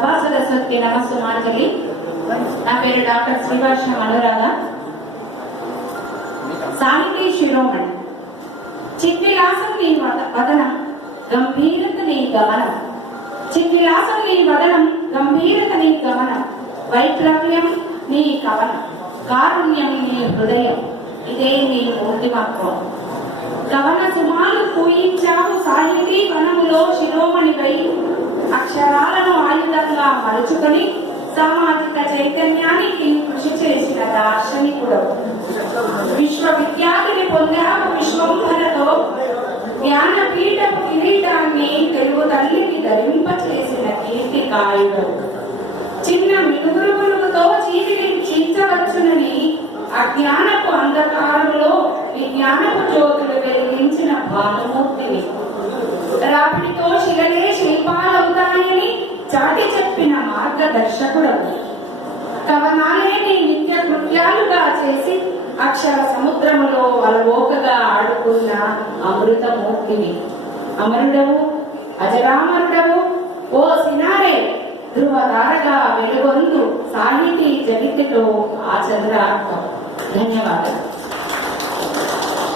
సరస్వతి నమస్సు మాంజలి నా పేరు డాక్టర్ శ్రీవర్ష అనురాధ సాహితీ శిరోమణి చిత్విలాసం నీ వదనం గంభీరత నీ గమనం. చిత్విలాసం నీ వదనం గంభీరత నీ గమనం. వైప్లవ్యం నీ కవనం. కారుణ్యం నీ హృదయం. ఇదే నీ మూర్తిమత్వం. కవన సుమాలు పూయించావు సాహితీ వనములో మలుచుకొని సామాజిక చైతన్యానికి కృషి చేసిన దార్శనికుడు. విశ్వవిద్యార్థిని పొందావు విశ్వంభరతో జ్ఞానపీఠ కిరీటాన్ని తెలుగు తల్లికి ధరింపచేసిన కీర్తికాయుడు చిన్న మినుగురు పురుగుతో జీవిని చీల్చవచ్చునని అజ్ఞానపు అంధకారంలో విజ్ఞానపు జ్యోతులు వెలిగించిన భానుమూర్తిని. రాపిడితో శిలలే శిల్పాలవుతాయని దర్శకుడవు. కవనాలే నీ నిత్య కృత్యాలుగా చేసి అక్షర సముద్రములో అలవోకగా ఆడుకున్న అమృతమూర్తిని. అమరుడవు అజరామరుడవు ఓ సినారే ధృవతారగా వెలుగొందు సాహితీ చరిత్రలో ఆ చంద్రార్థం. ధన్యవాదాలు.